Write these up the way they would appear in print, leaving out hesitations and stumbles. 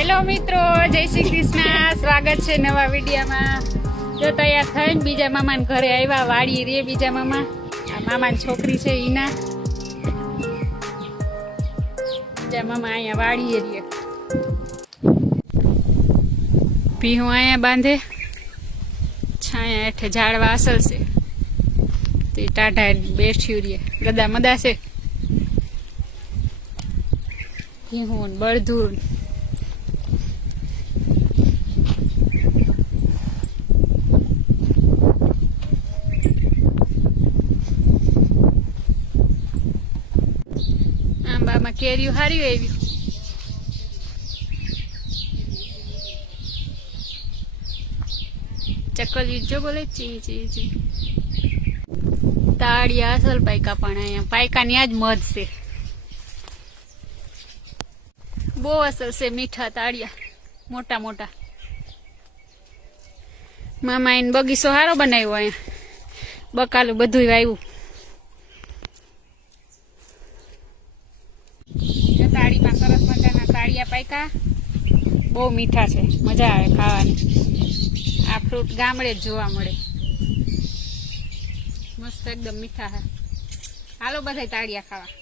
Hello મિત્રો, જય શ્રી કૃષ્ણ. સ્વાગત છે નવા વિડીયોમાં. જો તૈયાર થઈને બીજા મામાને ઘરે આવ્યા. વાડી રે બીજા મામા. આ મામાની છોકરી છે ઈના. બીજા મામા અહીંયા વાડીએ રે. ભીહું અહીંયા બાંધે. છાયા હેઠે ઝાડવા અસલ છે. તે ટાઢા બેઠ્યું રે. ગદા મદા છે. ભીહું બળધું. આંબામાં કેરીઓ હારી આવી. ચકલી જો બોલે ચી ચી ચી. તાળિયા અસલ પાયકા પણ અહીંયા પાયકાની આજ મધ છે. બહુ અસલ છે મીઠા તાળિયા, મોટા મોટા. મામા એને બગીચો સારો બનાવ્યો. અહીંયા બકાલું બધું વાવ્યું. તાળીમાં સરસ મજાના તાળિયા પાયકા, બહુ મીઠા છે, મજા આવે ખાવાની. આ ફ્રૂટ ગામડે જ જોવા મળે. મસ્ત એકદમ મીઠા છે. હાલો બધા તાળિયા ખાવા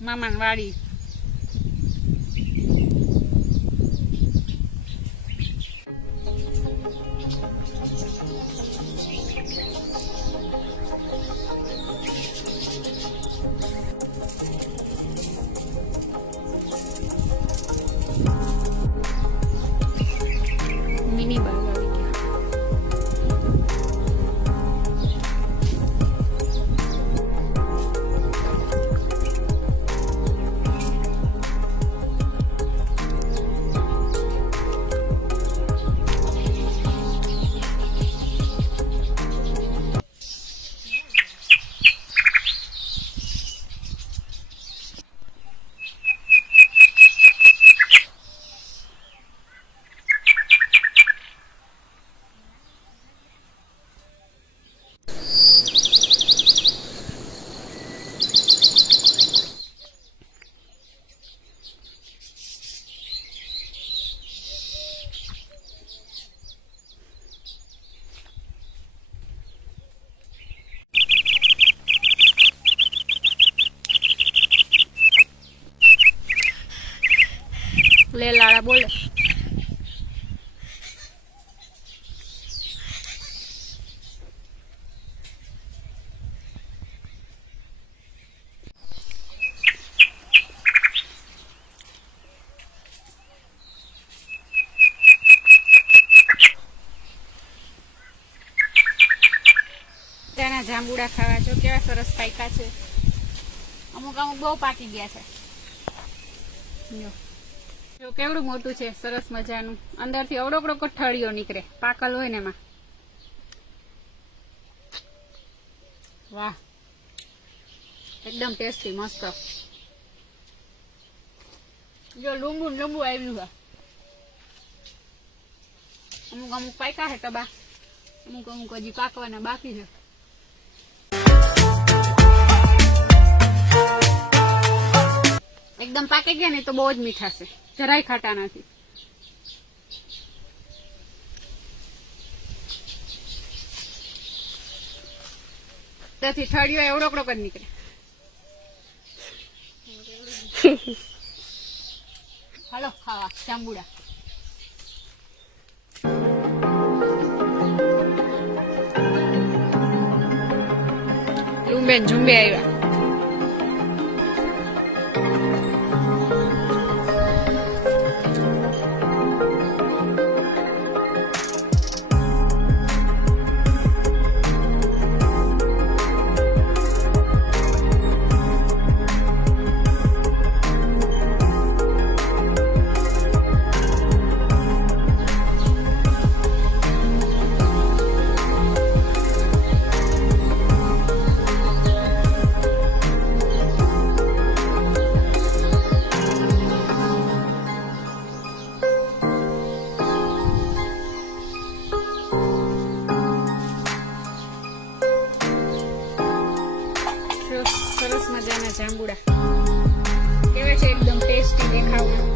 મામાની વાડી. મિની બાગ આવી ગયા. લેલાળા બોલે. ત્યાંના જાંબુડા ખાવા જો કેવા સરસ પાક્યા છે. અમુક અમુક બહુ પાકી ગયા છે. જો કેવડું મોટું છે, સરસ મજાનું. અંદરથી અવડોકડો કઠળિયો નીકળે, પાકલ હોય ને એમાં. વાહ, એકદમ ટેસ્ટી, મસ્ત. જો લીંબુ લીંબુ આવ્યું છે. અમુક અમુક પાક્યા છે ટબા, અમુક અમુક હજી પાકવાના બાકી છે. એકદમ પાકી ગયા ને તો બહુ જ મીઠા છે, જરાય ખાટા નથી. ત્યાંથી ઠળિયો એવડો કડક જ નીકળે. હાલો ખાવા જાંબુડા. લુંબેન ઝુંબે આવ્યા. સરસ મજાના જાંબુડા કેવા છે, એકદમ ટેસ્ટી દેખાવમાં.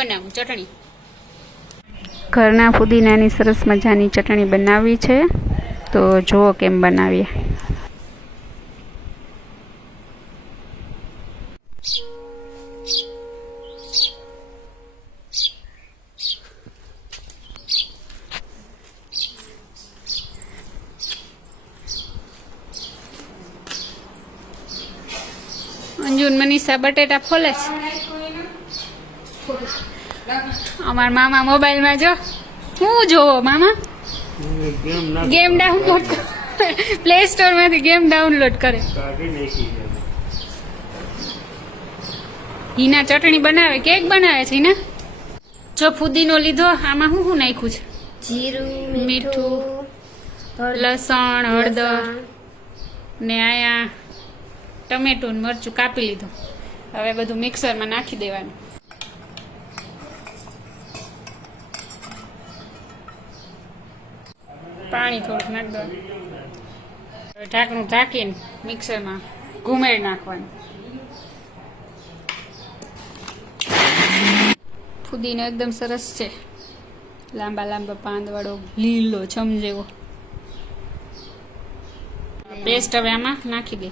બનાવું ચટણી. ઘરના ફુદીનાની સરસ મજાની ચટણી બનાવી છે, તો જુઓ કેમ બનાવીએ. અંજુન મનીષા બટેટા ફોલે છે. અમાર મામા મોબાઈલમાં જો શું જોવો મામા? ગેમ ડાઉનલોડ પ્લે સ્ટોર માંથી ગેમ ડાઉનલોડ કરે. હિના ચટણી બનાવે, કેક બનાવે છે હિના. જો ફુદીનો લીધો, આમાં શું શું નાખ્યું છે? જીરું, મીઠું, લસણ, હળદર ને આયા ટમેટું ને મરચું કાપી લીધું. હવે બધું મિક્સરમાં નાખી દેવાનું. પાણી થોડુંક નાખી દેવાનું. ઢાંકણું ઢાંકીને મિક્સરમાં ઘુમેડી નાખવાનું. ફુદીનો એકદમ સરસ છે, લાંબા લાંબા પાંદવાળો લીલો છમ જેવો. પેસ્ટ હવે આમાં નાખી દે.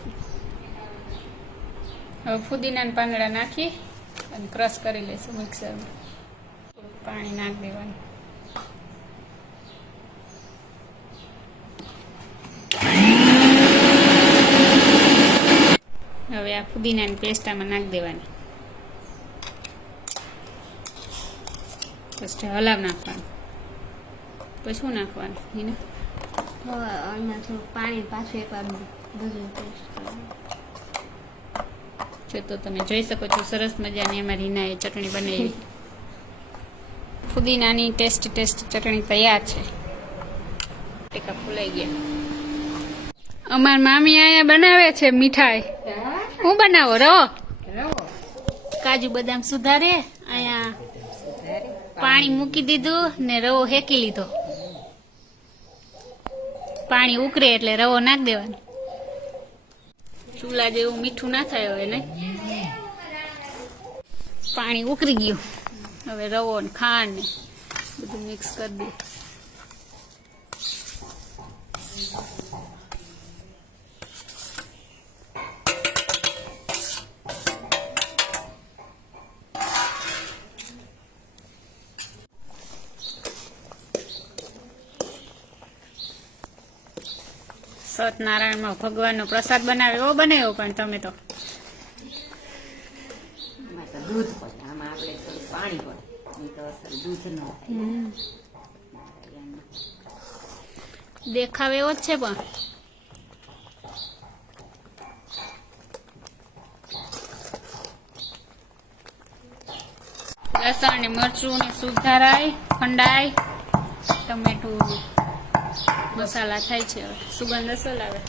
હવે ફુદીનાના પાંદડા નાખી અને ક્રશ કરી લઈશું મિક્સરમાં. થોડુંક પાણી નાખી દેવાનું. હવે આ ફુદીનાની પેસ્ટ આમાં નાખી દેવાની. પછી હલાવ નાખવાનું. પછી શું નાખવાનું હિના? આમાં થોડું પાણી પાછું એકવાર બધું પેસ્ટ કરવાનું. જો તો તમે જોઈ શકો છો સરસ મજાની અમારી હિનાએ ચટણી બનાવી. ફુદીનાની ટેસ્ટી ચટણી તૈયાર છે. ટેકા ફૂલાઈ ગયા. અમાર મામી અહીંયા બનાવે છે મીઠાઈ. હું બનાવો રવો? કાજુ બદામ સુધારે, અહીંયા પાણી મૂકી દીધું ને રવો હેકી લીધો. પાણી ઉકળે એટલે રવો નાખી દેવાનો. ચૂલા જેવું મીઠું ના થાય હવે ને. પાણી ઉકળી ગયું. હવે રવો ને ખાંડ ને બધું મિક્સ કરી દે. સત્યનારાયણમાં ભગવાનનો પ્રસાદ બનાવે એવો બનાવ્યો, પણ તમે તો દૂધ પડે આમાં, આપણે થોડું પાણી પડે, નહીં તો અસર દૂધ ન થાય. દેખાવ એવો જ છે, પણ લસણ ને મરચું ને સુધારાય, ખંડાય, ટમેટું મસાલા થાય છે. હવે સુગંધ અસલ આવે.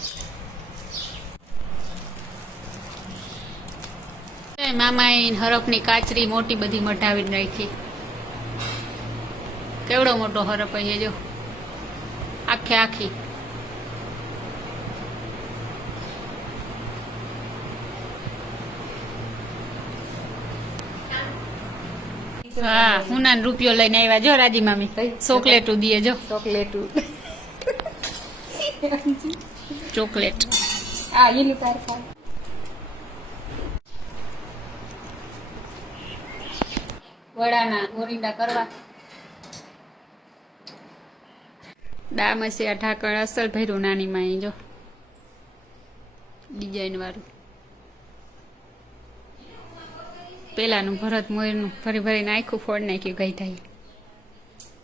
મામાએ હરફની કાચરી મોટી બધી મઢાવીને રાખી. કેવડો મોટો હરફ અહીંયા જો, આખે આખી. હા, હુનાન રૂપિયો લઈને આવ્યા જો રાજી મામી. ચોકલેટું દીએ જો, ચોકલેટું ચોકલેટ. આ એનું તાર વડાના મોરિંડા કરવા. દામસિયા ઢાંકણ અસલ ભર્યું નાની માં જો, ડિઝાઇન વાળું. પેલાનું ભરત મોરનું ભરી ભરીને આખું ફોડ નાખ્યું ગઈઢાઈ.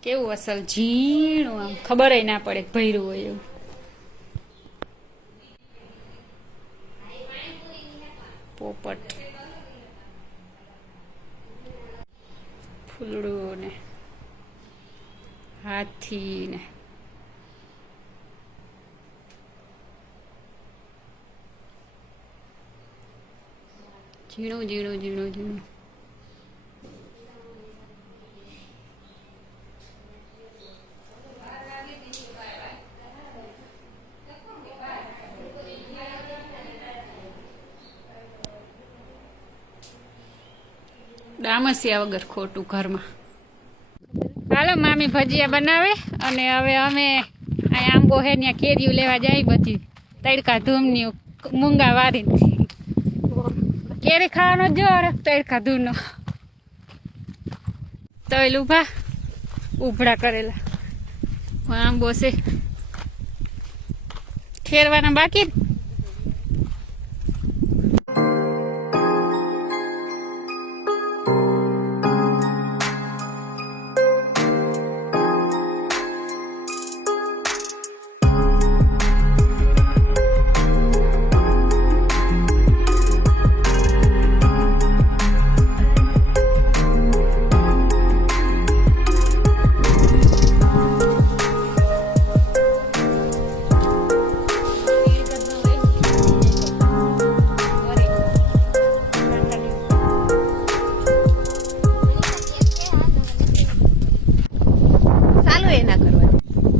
કેવું અસલ ઝીણું, આમ ખબર ના પડે ભર્યું હોય એવું. પોપટ, ફૂલડું ને હાથી ને ઝીણું ઝીણું ઝીણું ઝીણું. ડામસિયા વગર ખોટું ઘરમાં. હાલો મામી ભજીયા બનાવે અને હવે અમે અહીં આંબો હે ત્યાં કેરીઓ લેવા જાય બધી તડકા ધૂમની મૂંગા વારીને. કેરી ખાવાનો જો તડકા ધૂમનો તોય ઉભા ઉભડા કરેલા આંબો છે ખેરવાના બાકી.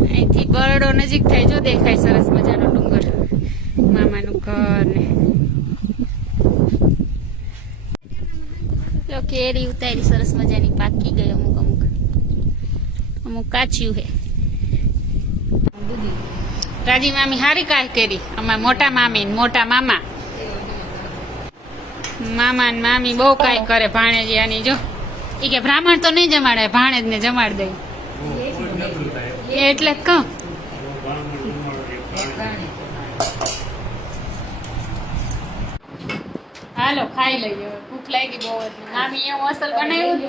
અહીંથી બરડો નજીક થાય જો દેખાય સરસ મજાનો ડુંગર મામાનું ઘર ને. જો કેરી ઉતારી સરસ મજાની પાકી ગઈ અમુક અમુક અમુક કાચ્યું હે. રાજી મામી હારી કાય કેરી અમાર મોટા મામી ને મોટા મામા મામા ને મામી બહુ કાંઈ કરે ભાણેજિયાની. જો એ કે બ્રાહ્મણ તો નહીં જમાડે ભાણેજ ને જમાડ દઈ એટલે જ કહું. હાલો ખાઈ લઈએ ભૂખ લાગી બહુ. મામી એવું અસલ બનાવ્યું